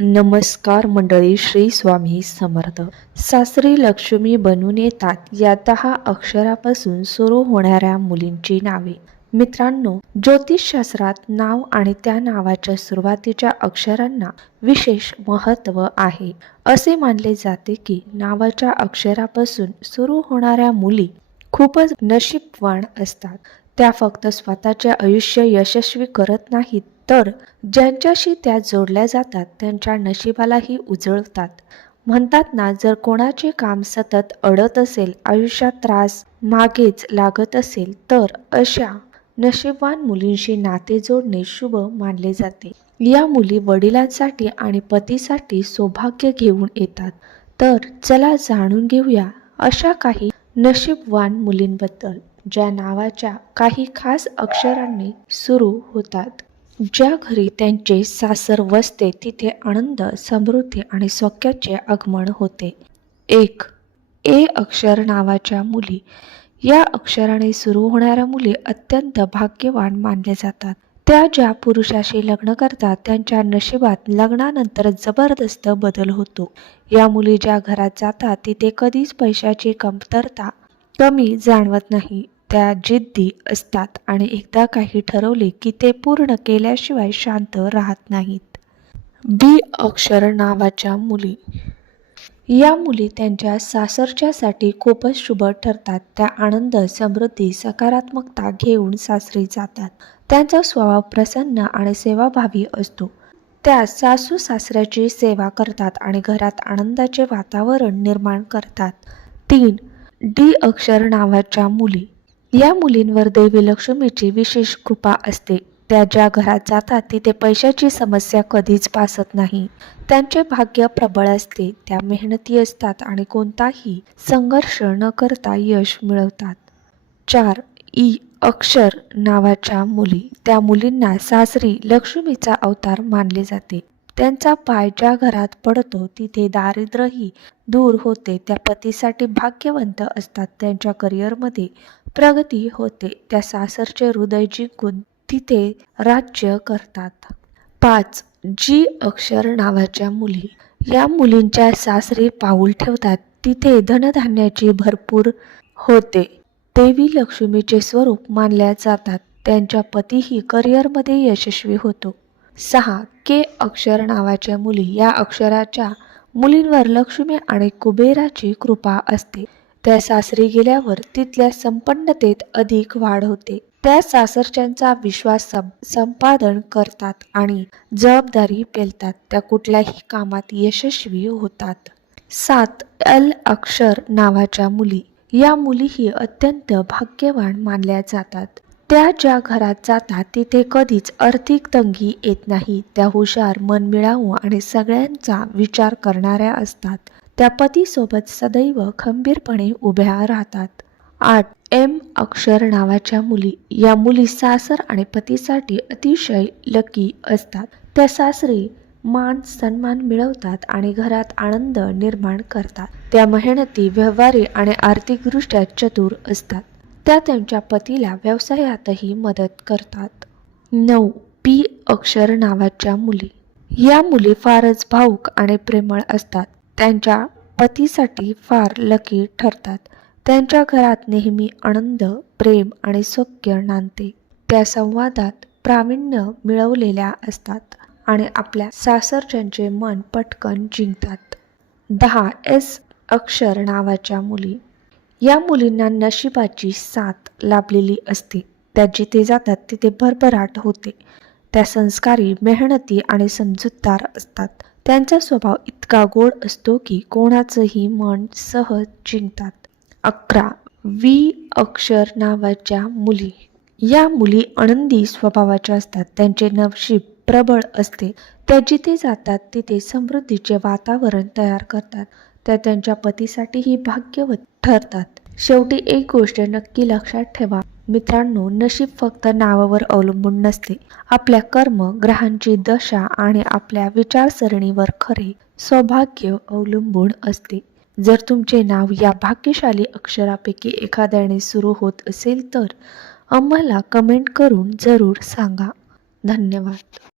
नमस्कार मंडळी श्री स्वामी समर्थ. सासरी लक्ष्मी बनून येतात. या दहा अक्षरापासून सुरू होणाऱ्या मुलींची नावे. मित्रांनो ज्योतिषशास्त्रात नाव आणि त्या नावाच्या सुरुवातीच्या अक्षरांना विशेष महत्त्व आहे. असे मानले जाते की नावाच्या अक्षरापासून सुरू होणाऱ्या मुली खूपच नशीबवान असतात. त्या फक्त स्वतःचे आयुष्य यशस्वी करत नाहीत तर ज्यांच्याशी त्या जोडल्या जातात त्यांच्या नशिबालाही उजळतात. म्हणतात ना जर कोणाचे काम सतत अडत असेल आयुष्यात त्रास मागेच लागत असेल तर अशा नशीबवान मुलींशी नाते जोडणे शुभ मानले जाते. या मुली वडिलांसाठी आणि पतीसाठी सौभाग्य घेऊन येतात. तर चला जाणून घेऊया अशा काही नशीबवान मुलींबद्दल. ज्या नावाच्या काही खास अक्षरांनी सुरू होतात. ज्या घरी त्यांचे सासर वसते तिथे आनंद समृद्धी आणि सौख्याचे आगमन होते. एक ए अक्षर नावाच्या मुली. या अक्षराने सुरू होणाऱ्या मुली अत्यंत भाग्यवान मानले जातात. त्या ज्या पुरुषाशी लग्न करतात त्यांच्या नशिबात लग्नानंतर जबरदस्त बदल होतो. या मुली ज्या घरात जातात तिथे कधीच पैशाची कमतरता कमी जाणवत नाही. त्या जिद्दी असतात आणि एकदा काही ठरवले की ते पूर्ण केल्याशिवाय शांत राहत नाहीत. बी. अक्षर नावाच्या मुली. या मुली त्यांच्या सासरच्यासाठी खूपच शुभ ठरतात. त्या आनंद समृद्धी सकारात्मकता घेऊन सासरी जातात. त्यांचा स्वभाव प्रसन्न आणि सेवाभावी असतो. त्या सासू सासऱ्याची सेवा करतात आणि घरात आनंदाचे वातावरण निर्माण करतात. तीन. डी. अक्षर नावाच्या मुली. या मुलींवर देवी लक्ष्मीची विशेष कृपा असते. त्या ज्या घरात जातात तिथे पैशाची समस्या कधीच पासत नाही. त्यांचे भाग्य प्रबळ असते. त्या मेहनती असतात आणि कोणताही संघर्ष न करता यश मिळवतात. चार ई. अक्षर नावाच्या मुली. त्या मुलींना सासरी लक्ष्मीचा अवतार मानले जाते. त्यांचा पाय ज्या घरात पडतो तिथे दारिद्र्यही दूर होते. त्या पतीसाठी भाग्यवंत असतात. त्यांच्या करिअरमध्ये प्रगती होते. त्या सासरचे हृदय जिंकून तिथे राज्य करतात. पाच. जी अक्षर नावाच्या मुली. या मुलींच्या सासरी पाऊल ठेवतात. तिथे धनधान्याची भरपूर होते. देवी लक्ष्मीचे स्वरूप मानल्या जातात. त्यांच्या पतीही करिअरमध्ये यशस्वी होतो. सहा के अक्षर नावाच्या मुली या अक्षराच्या मुलींवर लक्ष्मी आणि कुबेराची कृपा असते. त्या सासरी गेल्यावर तिथल्या संपन्नतेत अधिक वाढ होते. त्या सासरच्यांचा विश्वास संपादन करतात आणि जबाबदारी पेलतात. त्या कुठल्याही कामात यशस्वी होतात. सात एल अक्षर नावाच्या मुली. या मुलीही अत्यंत भाग्यवान मानल्या जातात. त्या ज्या घरात जातात तिथे कधीच आर्थिक तंगी येत नाही. त्या हुशार मनमिळावू आणि सगळ्यांचा विचार करणाऱ्या असतात. त्या पतीसोबत सदैव खंबीरपणे उभ्या राहतात. आठ. एम. अक्षर नावाच्या मुली. या मुली सासर आणि पतीसाठी अतिशय लकी असतात. त्या सासरी मान सन्मान मिळवतात आणि घरात आनंद निर्माण करतात. त्या मेहनती व्यवहारी आणि आर्थिकदृष्ट्या चतुर असतात. त्या त्यांच्या पतीला व्यवसायातही मदत करतात. नऊ. पी. अक्षर नावाच्या मुली. या मुली फारच भाऊक आणि प्रेमळ असतात. त्यांच्या पतीसाठी फार लकी ठरतात. त्यांच्या घरात नेहमी आनंद प्रेम आणि सौख्य नांदते. त्या संवादात प्रावीण्य मिळवलेल्या असतात आणि आपल्या सासरच्यांचे मन पटकन जिंकतात. दहा. एस. अक्षर नावाच्या मुली. या मुलींना नशिबाची साथ लाभलेली असते. त्या जिथे जातात तिथे भरभराट होते. त्या संस्कारी मेहनती आणि समजूतदार असतात. त्यांचा स्वभाव इतका गोड असतो की कोणाचंही मन सहज जिंकतात. अकरा. वी. अक्षर नावाच्या मुली. या मुली आनंदी स्वभावाच्या असतात. त्यांचे नशीब प्रबळ असते. त्या जिथे जातात तिथे समृद्धीचे वातावरण तयार करतात. त्या त्यांच्या पतीसाठीही भाग्यवती ठरतात. शेवटी एक गोष्ट नक्की लक्षात ठेवा. मित्रांनो नशीब फक्त नावावर अवलंबून नसते. आपल्या कर्म ग्रहांची दशा आणि आपल्या विचारसरणीवर खरे सौभाग्य अवलंबून असते. जर तुमचे नाव या भाग्यशाली अक्षरापैकी एखाद्याने सुरू होत असेल तर आम्हाला कमेंट करून जरूर सांगा. धन्यवाद.